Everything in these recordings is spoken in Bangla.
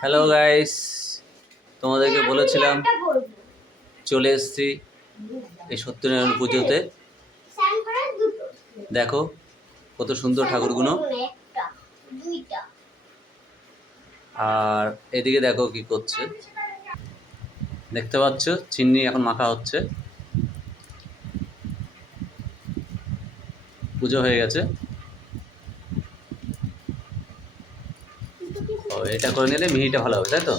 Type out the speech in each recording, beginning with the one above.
হ্যালো গাইস তোমাদেরকে বলেছিলাম চলে এসেছি এই সত্যনারায়ণ পুজোতে। দেখো কত সুন্দর ঠাকুরগুলো। আর এদিকে দেখো কি করছে। দেখতে পাচ্ছ চিনি এখন মাখা হচ্ছে। পুজো হয়ে গেছে। ও এটা করে নিলে মিহিটা ভালো হবে তাই তো?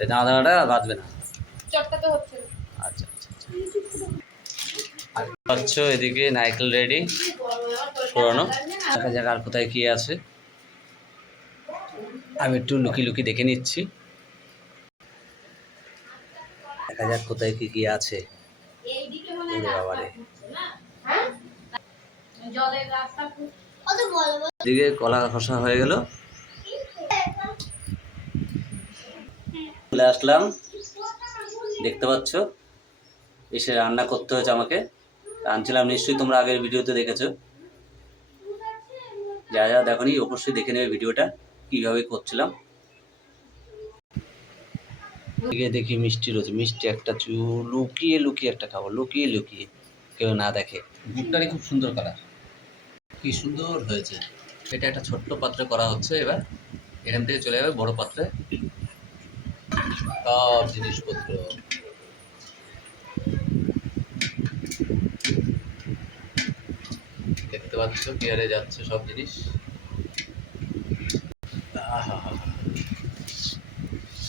এই দানা দানাটা বাঁচবে না আচ্ছা আচ্ছা আচ্ছা। পাচ্ছ এদিকে নারকেল রেডি পুরনো। দেখা যাক আর কোথায় কি আছে। আমি একটু লুকি লুকি দেখে নিচ্ছি। দেখা যাক কোথায় কি কি আছে। হয় বাবারে। এদিকে কলা খসা হয়ে গেল। চলে আসলাম। দেখতে পাচ্ছ? এসে রান্না করতে হয়েছে আমাকে। আনছিলাম, নিশ্চয়ই তোমরা আগের ভিডিওতে দেখেছ। যা যা দেখনি অবশ্যই দেখে নেবে ভিডিওটা, কীভাবে করছিলাম। দেখি মিষ্টি রয়েছে। মিষ্টি একটা চু, লুকিয়ে লুকিয়ে একটা খাব। লুকিয়ে লুকিয়ে। কেউ না দেখে। বুকটারই খুব সুন্দর কালার। কি সুন্দর হয়েছে। এটা একটা ছোট্ট পাত্রে করা হচ্ছে এবার। এখান থেকে চলে যাবে বড় পাত্রে। সব জিনিসপত্র। দেখতে পাচ্ছ, পেয়ারে যাচ্ছে সব জিনিস।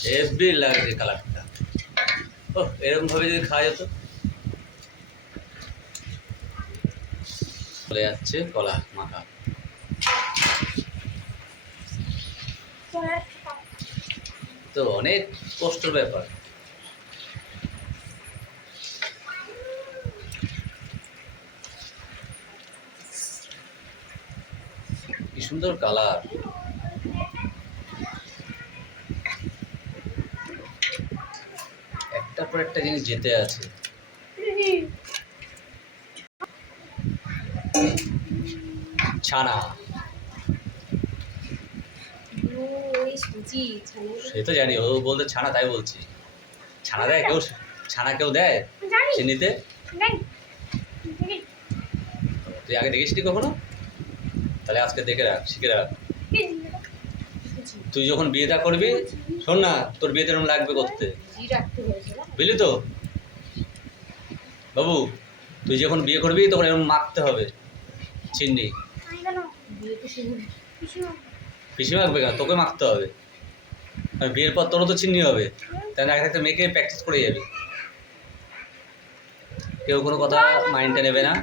হেভি লাগছে কালারটা ও এরকম ভাবে যদি খাওয়া যেত। চলে যাচ্ছে কলা মাখা। তো অনেক কষ্টের ব্যাপার। কি সুন্দর কালার। একটা পর একটা জিনিস যেতে আছে। ছানা ছানা। সে তো জানি ও বলতে ছানা তাই বলছি। ছানা দেয় কেউ? ছানা কেউ দেয় চিনিতে? তুই আগে দেখিসনি কখনো? তাহলে আজকে দেখে রাখ শিখে রাখ। তুই যখন বিয়েটা করবি শোন না তোর বিয়েতে এরকম লাগবে করতে। হয়েছে না? বুঝলি তো? বাবু তুই যখন বিয়ে করবি তখন এরকম মাখতে হবে। চিনি। পিসি মাখবে কেন তোকে মাখতে হবে। আর বিয়ের পর তোরও তো চিনি হবে। তাই আগে থাকতে মেয়েকে প্র্যাকটিস করে যাবি। কেউ কোনো কথা মাইন্ডে নেবে না,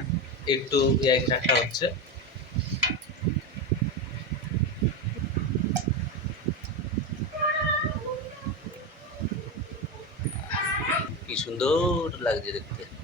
একটু এক ঠাট্টা হচ্ছে। কি সুন্দর লাগছে দেখতে।